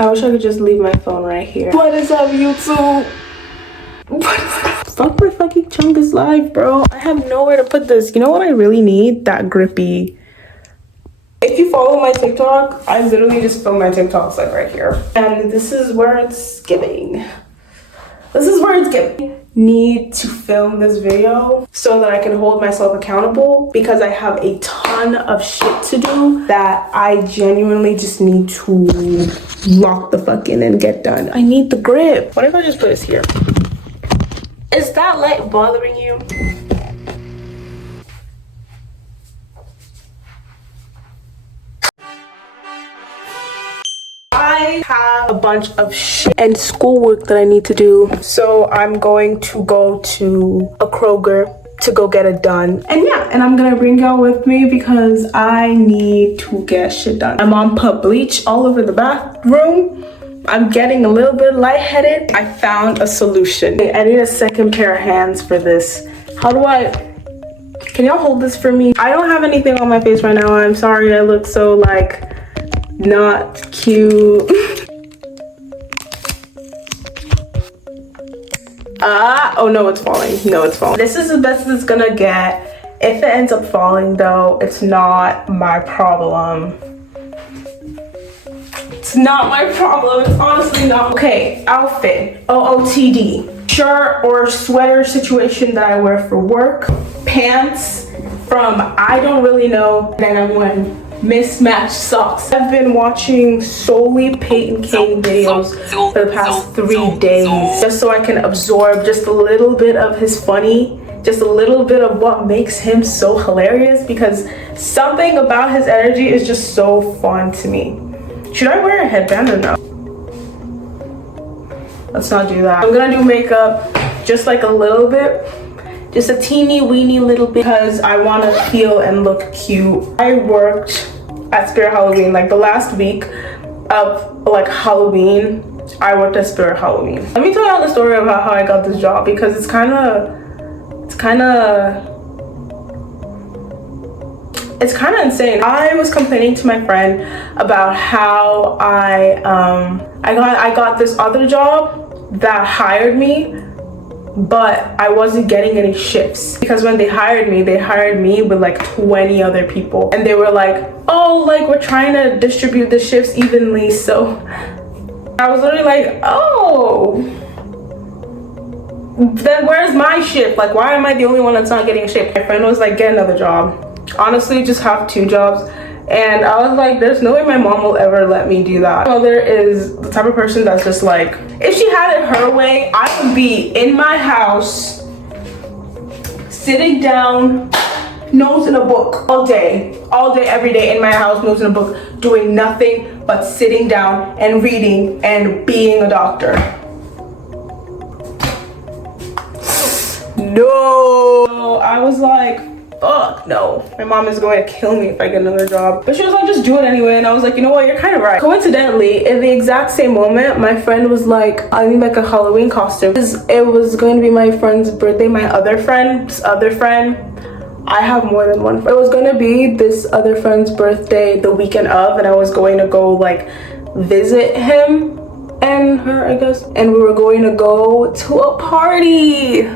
I wish I could just leave my phone right here. What is up, YouTube? Fuck my fucking Chungus live, bro. I have nowhere to put this. You know what I really need? That grippy. If you follow my TikTok, I literally just film my TikToks like right here. And this is where it's giving. This is where it's giving. Need to film this video so that I can hold myself accountable because I have a ton of shit to do that I genuinely just need to lock the fuck in and get done. I need the grip. What if I just put this here? Is that light bothering you? I have a bunch of shit and schoolwork that I need to do. So I'm going to go to a Kroger to go get it done. And yeah, and I'm gonna bring y'all with me because I need to get shit done. My mom put bleach all over the bathroom. I'm getting a little bit lightheaded. I found a solution. I need a second pair of hands for this. How do I... Can y'all hold this for me? I don't have anything on my face right now. I'm sorry I look so like... not cute. Oh no, it's falling. No, it's falling. This is the best it's gonna get. If it ends up falling though, it's not my problem. It's not my problem. It's honestly not. Okay, outfit. OOTD. Shirt or sweater situation that I wear for work. Pants from I don't really know. And I'm wearing mismatched socks. I've been watching solely Peyton Kane videos for the past 3 days just so I can absorb just a little bit of his funny, just a little bit of what makes him so hilarious, because something about his energy is just so fun to me. Should I wear a headband or no? Let's not do that. I'm gonna do makeup just like a little bit. Just a teeny weeny little bit because I want to feel and look cute. I worked at Spirit Halloween like the last week of like Halloween. I worked at Spirit Halloween. Let me tell y'all the story about how I got this job because it's kind of insane. I was complaining to my friend about how I got this other job that hired me, but I wasn't getting any shifts because when they hired me with like 20 other people, and they were like, oh, like we're trying to distribute the shifts evenly. So I was literally like, oh, then where's my shift? Like, why am I the only one that's not getting a shift? My friend was like, get another job. Honestly, just have 2 jobs. And I was like, there's no way my mom will ever let me do that. My mother is the type of person that's just like, if she had it her way, I would be in my house, sitting down, nose in a book all day, every day in my house, nose in a book, doing nothing but sitting down and reading and being a doctor. No, I was like, fuck no, my mom is going to kill me if I get another job. But she was like, just do it anyway. And I was like, you know what, you're kind of right. Coincidentally, in the exact same moment, my friend was like, I need like a Halloween costume. It was going to be my friend's birthday. My other friend, I have more than one friend. It was going to be this other friend's birthday the weekend of, and I was going to go like visit him and her, I guess, and we were going to go to a party,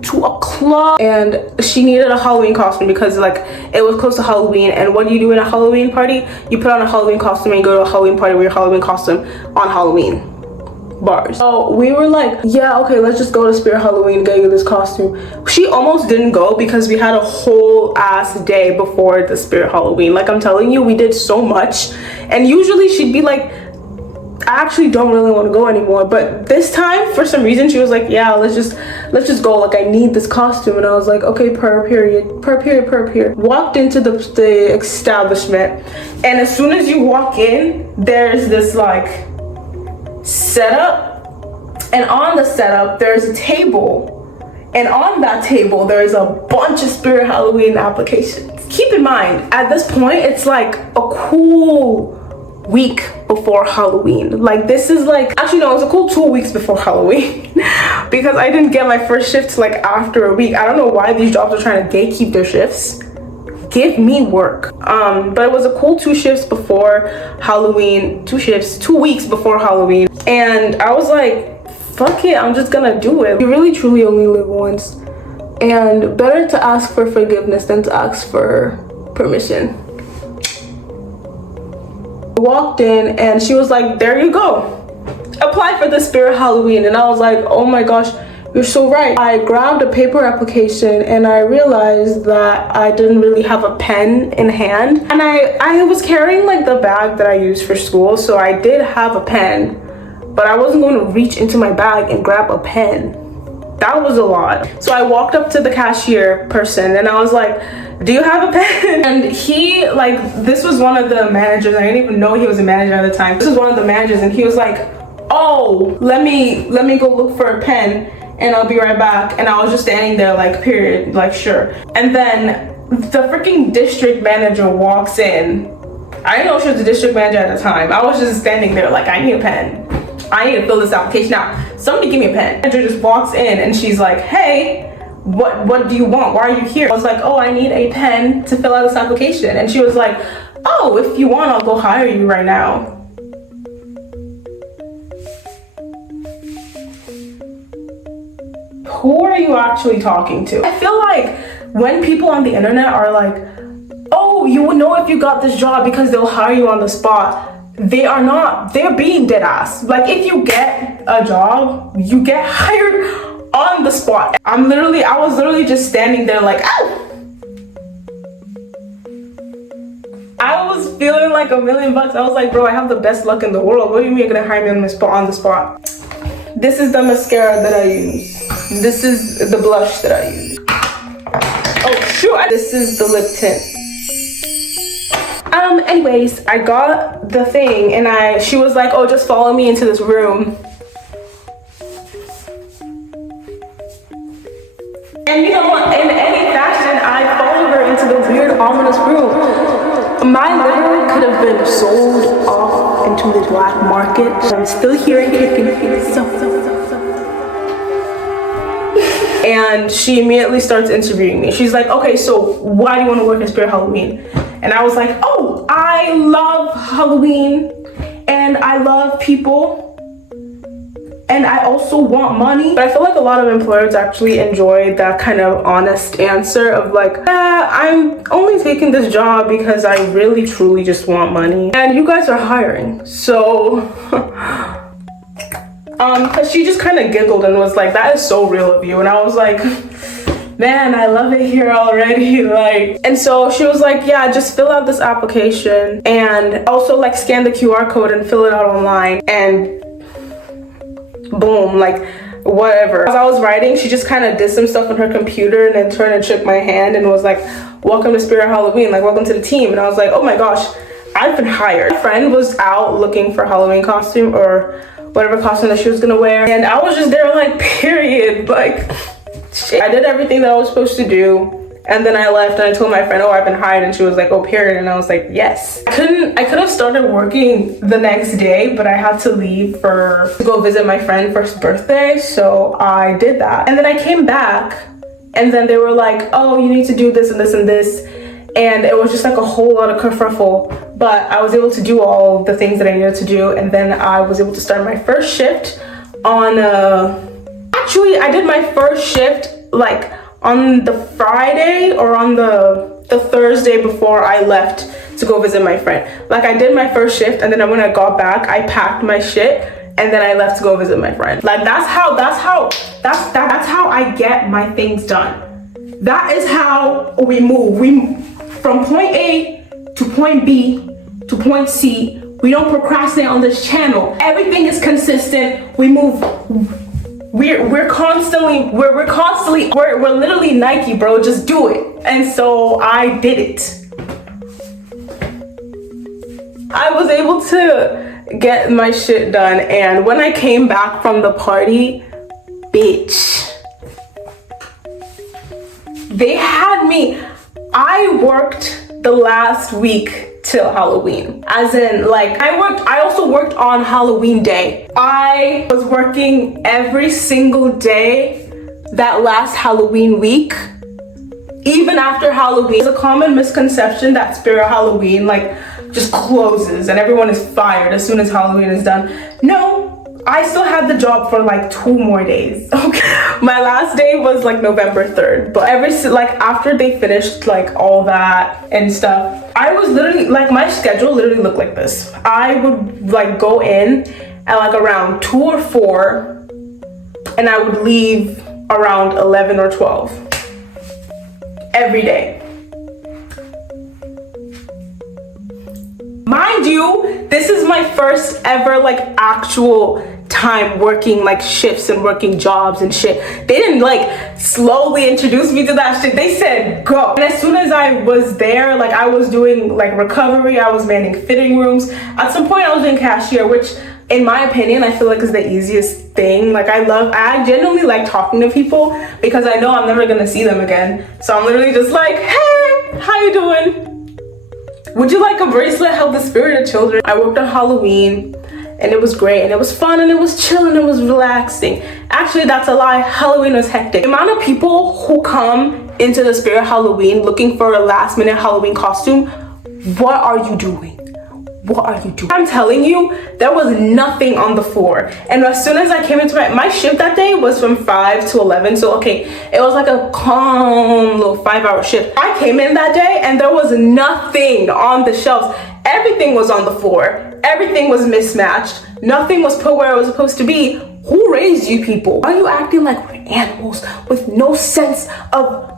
to a club, and she needed a Halloween costume because like it was close to Halloween. And what do you do in a Halloween party? You put on a Halloween costume and you go to a Halloween party with your Halloween costume on Halloween bars. So we were like, yeah, okay, let's just go to Spirit Halloween and get you this costume. She almost didn't go because we had a whole ass day before the Spirit Halloween. Like, I'm telling you, we did so much, and usually she'd be like, I actually don't really want to go anymore. But this time, for some reason, she was like, yeah, let's just go. Like, I need this costume. And I was like, okay, per period. Walked into the establishment, and as soon as you walk in, there's this like setup, and on the setup there's a table, and on that table there's a bunch of Spirit Halloween applications. Keep in mind, at this point, it's like a cool week before Halloween. Like, this is like, actually no, it's a cool 2 weeks before Halloween because I didn't get my first shift like after a week. I don't know why these jobs are trying to gatekeep their shifts. give me work. But it was a cool 2 shifts before Halloween, 2 weeks before Halloween. And I was like, fuck it, I'm just gonna do it. You really truly only live once. And better to ask for forgiveness than to ask for permission. I walked in and she was like, there you go. Apply for the Spirit Halloween. And I was like, oh my gosh, you're so right. I grabbed a paper application and I realized that I didn't really have a pen in hand. And I was carrying like the bag that I use for school. So I did have a pen, but I wasn't going to reach into my bag and grab a pen. That was a lot. So I walked up to the cashier person and I was like, do you have a pen? And he, like, this was one of the managers. I didn't even know he was a manager at the time. This was one of the managers and he was like, oh, let me go look for a pen and I'll be right back. And I was just standing there like, period, like, sure. And then the freaking district manager walks in. I didn't know she was the district manager at the time. I was just standing there like, I need a pen. I need to fill this application out. Somebody give me a pen. The manager just walks in and she's like, hey, what do you want? Why are you here? I was like, oh, I need a pen to fill out this application. And she was like, oh, if you want, I'll go hire you right now. Who are you actually talking to? I feel like when people on the internet are like, oh, you would know if you got this job because they'll hire you on the spot. They are not. They're being dead ass. Like, if you get a job, you get hired on the spot. I was literally just standing there like, ow! I was feeling like $1,000,000. I was like, bro, I have the best luck in the world. What do you mean you're gonna hire me on the spot? This is the mascara that I use. This is the blush that I use. Oh, shoot. This is the lip tint. Anyways, I got the thing and she was like, oh, just follow me into this room. And you know what, in any fashion, I followed her into the weird, ominous room. My liver could have been sold off into the black market. I'm still here and kicking. And she immediately starts interviewing me. She's like, okay, so why do you want to work in Spirit Halloween? And I was like, oh, I love Halloween and I love people and I also want money. But I feel like a lot of employers actually enjoy that kind of honest answer of like, I'm only taking this job because I really truly just want money and you guys are hiring. So cause she just kind of giggled and was like, that is so real of you. And I was like, man, I love it here already. Like, and so she was like, yeah, just fill out this application and also like scan the QR code and fill it out online and boom, like whatever. As I was writing, she just kind of did some stuff on her computer and then turned and shook my hand and was like, welcome to Spirit Halloween, like welcome to the team. And I was like, oh my gosh, I've been hired. My friend was out looking for a Halloween costume or whatever costume that she was gonna wear. And I was just there like, period, like, shit. I did everything that I was supposed to do. And then I left and I told my friend, oh, I've been hired. And she was like, oh, period. And I was like, yes. I could have started working the next day, but I had to leave to go visit my friend's first birthday. So I did that. And then I came back and then they were like, oh, you need to do this and this and this. And it was just like a whole lot of kerfuffle. But I was able to do all the things that I needed to do. And then I was able to start my first shift on actually, I did my first shift like on the Friday or on the Thursday before I left to go visit my friend. Like I did my first shift and then when I got back, I packed my shit and then I left to go visit my friend. Like that's how I get my things done. That is how we move. We from point A to point B to point C. We don't procrastinate on this channel. Everything is consistent. We move. We're literally Nike, bro. Just do it. And so I did it. I was able to get my shit done. And when I came back from the party, bitch, they had me. I worked the last week till Halloween, as in like I also worked on Halloween day. I was working every single day that last Halloween week even after Halloween. It's a common misconception that Spirit Halloween like just closes and everyone is fired as soon as Halloween is done. No, I still had the job for like 2 more days. Okay, my last day was like November 3rd, but after they finished like all that and stuff, I was literally like, my schedule literally looked like this. I would like go in at like around 2 or 4 and I would leave around 11 or 12 every day. Mind you, this is my first ever like actual time working like shifts and working jobs and shit. They didn't like slowly introduce me to that shit. They said go. And as soon as I was there, like I was doing like recovery, I was manning fitting rooms. At some point I was doing cashier, which in my opinion, I feel like is the easiest thing. Like I genuinely like talking to people because I know I'm never gonna see them again. So I'm literally just like, hey, how you doing? Would you like a bracelet? Help the spirit of children. I worked on Halloween and it was great and it was fun and it was chill and it was relaxing. Actually, that's a lie. Halloween was hectic. The amount of people who come into the Spirit Halloween looking for a last minute Halloween costume, what are you doing? What are you doing? I'm telling you, there was nothing on the floor. And as soon as I came into my shift that day was from 5 to 11. So okay, it was like a calm little 5-hour shift. I came in that day and there was nothing on the shelves. Everything was on the floor. Everything was mismatched. Nothing was put where it was supposed to be. Who raised you people? Why are you acting like we're animals with no sense of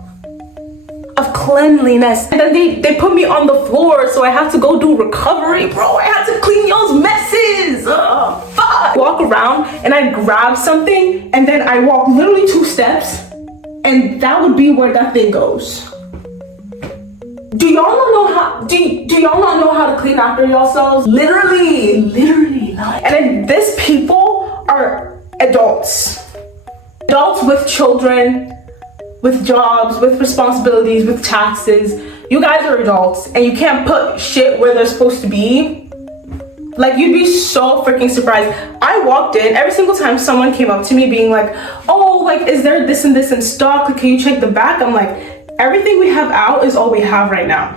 cleanliness? And then they put me on the floor, so I had to go do recovery, bro. I had to clean y'all's messes. Fuck. Walk around and I grab something and then I walk literally 2 steps and that would be where that thing goes. Do y'all not know how? Do y'all not know how to clean after yourselves? Literally not. And then these people are adults with children, with jobs, with responsibilities, with taxes. You guys are adults and you can't put shit where they're supposed to be. Like, you'd be so freaking surprised. I walked in, every single time someone came up to me being like, oh, like, is there this and this in stock? Like, can you check the back? I'm like, everything we have out is all we have right now.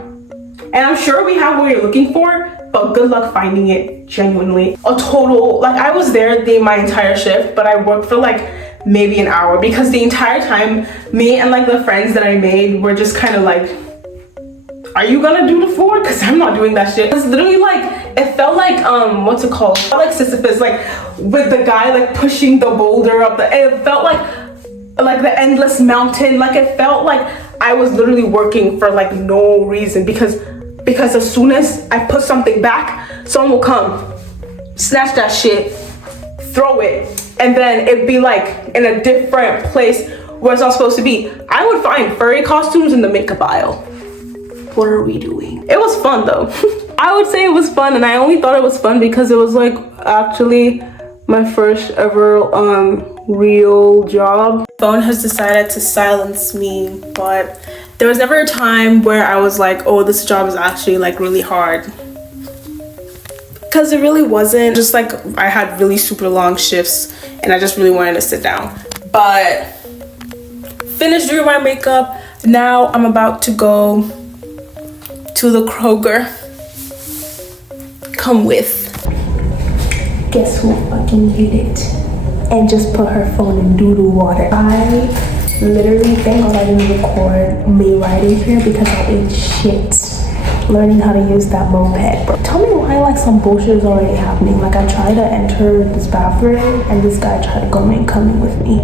And I'm sure we have what you're looking for, but good luck finding it, genuinely. A total, like, I was there my entire shift, but I worked for like maybe an hour because the entire time me and like the friends that I made were just kind of like, are you gonna do the floor? Because I'm not doing that shit. It's literally like, it felt like what's it called? It felt like Sisyphus, like with the guy like pushing the boulder up it felt like the endless mountain. Like, it felt like I was literally working for like no reason because as soon as I put something back, someone will come, snatch that shit, throw it, and then it'd be like in a different place where it's not supposed to be. I would find furry costumes in the makeup aisle. What are we doing? It was fun though. I would say it was fun, and I only thought it was fun because it was like actually my first ever real job. Phone has decided to silence me, but there was never a time where I was like, oh, this job is actually like really hard, because it really wasn't. Just like I had really super long shifts and I just really wanted to sit down. But finished doing my makeup. Now I'm about to go to the Kroger. Come with. Guess who fucking did it and just put her phone in doo-doo water? I literally, thank God I didn't record me riding here because I ate shit learning how to use that moped. Bro, tell me why like some bullshit is already happening. Like, I tried to enter this bathroom and this guy tried to come in with me.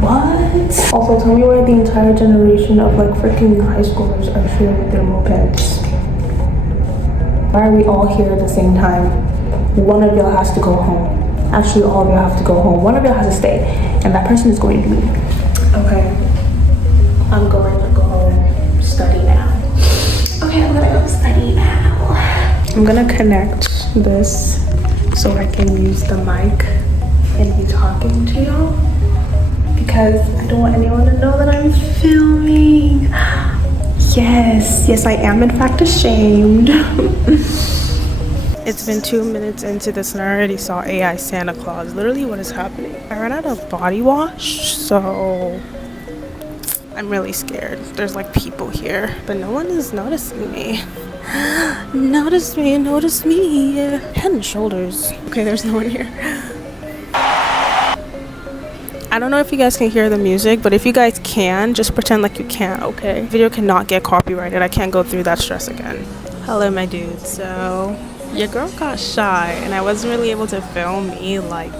What? Also, tell me why the entire generation of like freaking high schoolers are here with their mopeds. Why are we all here at the same time? One of y'all has to go home. Actually, all of y'all have to go home. One of y'all has to stay, and that person is going to be me. Okay, I'm going to go study now. Okay, I'm gonna go study now. I'm gonna connect this so I can use the mic and be talking to y'all, because I don't want anyone to know that I'm filming. Yes, I am in fact ashamed. It's been 2 minutes into this and I already saw AI Santa Claus. Literally, what is happening? I ran out of body wash, so I'm really scared. There's like people here, but no one is noticing me. Notice me, notice me. Head and shoulders. Okay, there's no one here. I don't know if you guys can hear the music, but if you guys can, just pretend like you can't, okay? Video cannot get copyrighted. I can't go through that stress again. Hello, my dude. So, your girl got shy, and I wasn't really able to film me, like,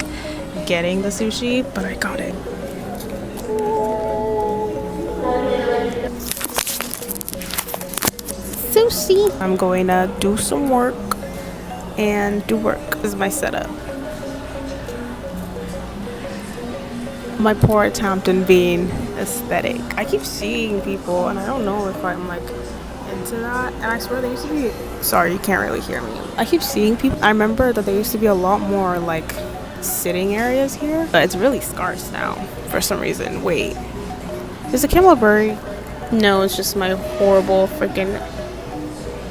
getting the sushi, but I got it. Sushi! I'm going to do some work and do work. This is my setup. My poor attempt in being aesthetic. I keep seeing people and I don't know if I'm like into that, and I swear they used to be, sorry, you can't really hear me. I keep seeing people. I remember that there used to be a lot more like sitting areas here, but it's really scarce now for some reason. Wait, is it camelberry? No, it's just my horrible freaking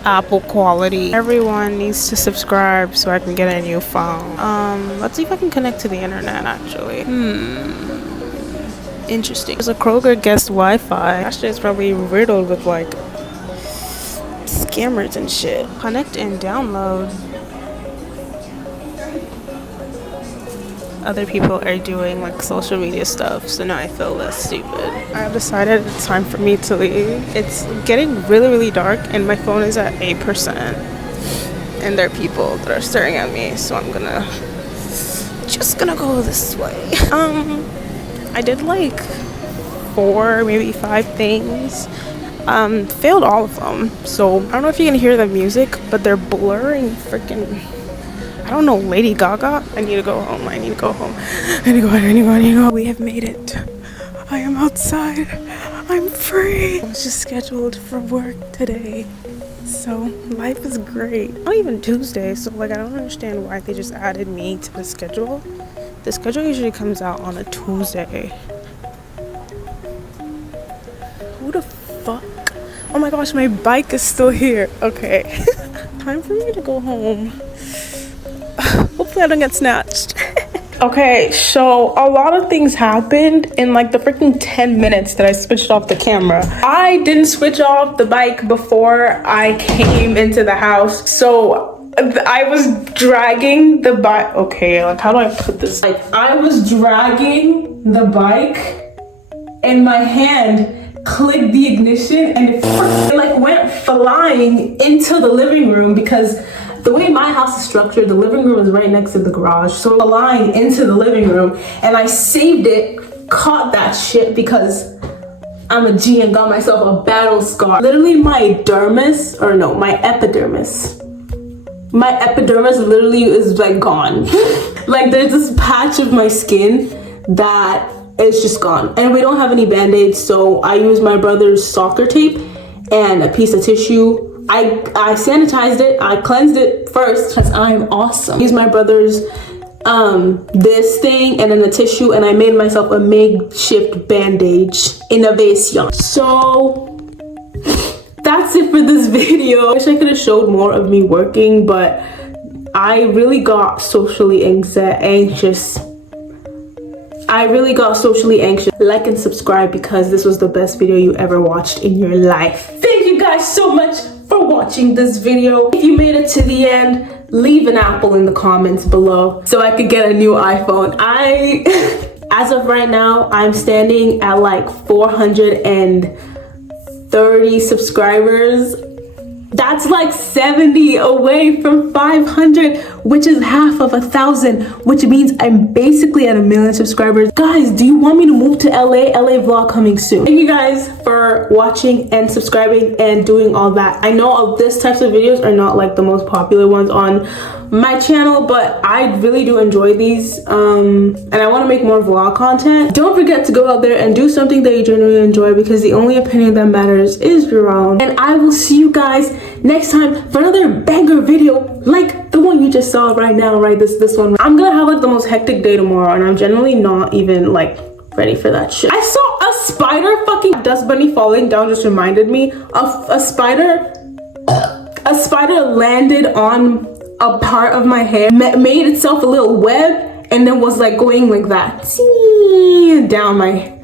Apple quality. Everyone needs to subscribe so I can get a new phone. Let's see if I can connect to the internet actually. Interesting. There's a Kroger guest Wi-Fi. That shit is probably riddled with like scammers and shit. Connect and download. Other people are doing like social media stuff, so now I feel less stupid. I've decided it's time for me to leave. It's getting really dark and my phone is at 8%, and there are people that are staring at me, so I'm just gonna go this way. I did like 4, maybe 5 things. Failed all of them, so I don't know if you can hear the music, but they're blurring freaking, I don't know, Lady Gaga. I need to go home. I need to go home. I need to go. We have made it. I am outside. I'm free. I was just scheduled for work today, so life is great. Not even Tuesday, so like I don't understand why they just added me to the schedule. The schedule usually comes out on a Tuesday. Who the fuck? Oh my gosh, my bike is still here. Okay. Time for me to go home. Hopefully I don't get snatched. Okay, so a lot of things happened in like the freaking 10 minutes that I switched off the camera. I didn't switch off the bike before I came into the house, so I was dragging the bike. Okay, like how do I put this? Like I was dragging the bike and my hand clicked the ignition and it like went flying into the living room, because the way my house is structured, the living room is right next to the garage, so flying into the living room, and I saved it, caught that shit because I'm a G and got myself a battle scar. Literally my dermis, or no, my epidermis literally is like gone. Like there's this patch of my skin that is just gone, and we don't have any band-aids, so I use my brother's soccer tape and a piece of tissue. I sanitized it, I cleansed it first because I'm awesome. I used my brother's this thing and then a tissue, and I made myself a makeshift bandage innovation. So that's it for this video. I wish I could have showed more of me working, but I really got socially anxious. Like and subscribe because this was the best video you ever watched in your life. Thank you guys so much for watching this video. If you made it to the end, leave an apple in the comments below so I could get a new iPhone. As of right now, I'm standing at like 430 subscribers. That's like 70 away from 500, which is half of 1,000, which means I'm basically at 1 million subscribers. Guys, do you want me to move to LA? LA vlog coming soon. Thank you guys for watching and subscribing and doing all that. I know this types of videos are not like the most popular ones on my channel, but I really do enjoy these, and I want to make more vlog content. Don't forget to go out there and do something that you genuinely enjoy, because the only opinion that matters is your own. And I will see you guys next time for another banger video like the one you just saw right now, right? This one. I'm gonna have like the most hectic day tomorrow, and I'm generally not even like ready for that shit. I saw a spider, fucking dust bunny falling down just reminded me of a spider landed on a part of my hair, made itself a little web, and then was like going like that down my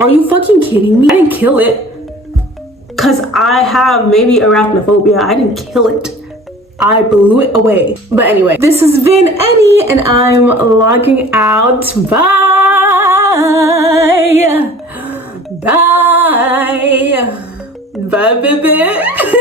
Are you fucking kidding me? I didn't kill it. Cause I have maybe arachnophobia. I didn't kill it. I blew it away. But anyway, this has been Annie and I'm logging out. Bye. Bye. Bye, baby.